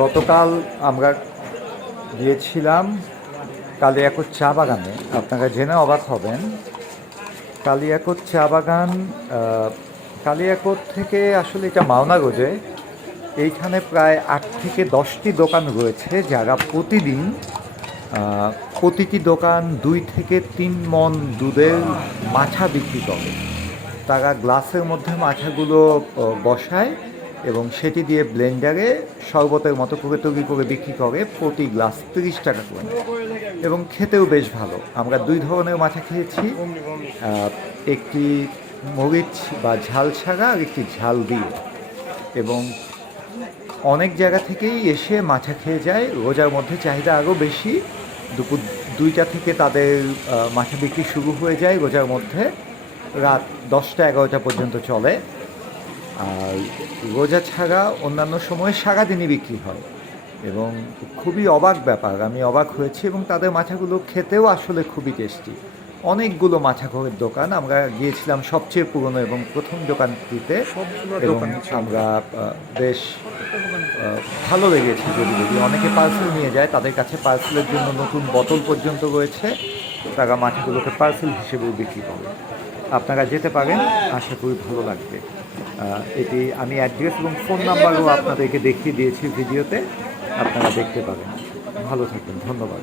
গতকাল আমরা গিয়েছিলাম কালিয়াকোট চা বাগানে। আপনারা জেনে অবাক হবেন। কালিয়াকোট চা বাগান কালিয়াকোট থেকে আসলে এটা মাওনাগঞ্জে এইখানে প্রায় আট থেকে দশটি দোকান রয়েছে যারা প্রতিদিন প্রতিটি দোকান দুই থেকে তিন মন দুধের মাছা বিক্রি করে। তারা গ্লাসের মধ্যে মাছাগুলো বসায়। এবং সেটি দিয়ে ব্লেন্ডারে শরবতের মতো করে তৈরি করে বিক্রি করে প্রতি গ্লাস তিরিশ টাকা করে। এবং খেতেও বেশ ভালো। আমরা দুই ধরনের মাছা খেয়েছি। একটি মরিচ বা ঝাল ছাড়া আর একটি ঝাল দিয়ে। এবং অনেক জায়গা থেকেই এসে মাছা খেয়ে যায়। রোজার মধ্যে চাহিদা আরও বেশি। দুপুর দুইটা থেকে তাদের মাছা বিক্রি শুরু হয়ে যায়। রোজার মধ্যে রাত দশটা এগারোটা পর্যন্ত চলে। রোজা ছাড়া অন্যান্য সময় সারাদিনই বিক্রি হয় এবং খুবই অবাক ব্যাপার। আমি অবাক হয়েছি এবং তাদের মাছাগুলো খেতেও আসলে খুবই টেস্টি অনেকগুলো মাছা ঘরের দোকান আমরা গিয়েছিলাম সবচেয়ে পুরনো এবং প্রথম দোকানটিতে এবং আমরা বেশ ভালো লেগেছে যদি যদি অনেকে পার্সেল নিয়ে যায় তাদের কাছে পার্সেলের জন্য নতুন বোতল পর্যন্ত রয়েছে তারা মাছগুলোকে পার্সেল হিসেবেও বিক্রি করে। আপনারা যেতে পারেন, আশা করি ভালো লাগবে। এটি আমি অ্যাড্রেস এবং ফোন নাম্বারও আপনাদেরকে দেখিয়ে দিয়েছি ভিডিওতে, আপনারা দেখতে পাবেন। ভালো থাকবেন, ধন্যবাদ।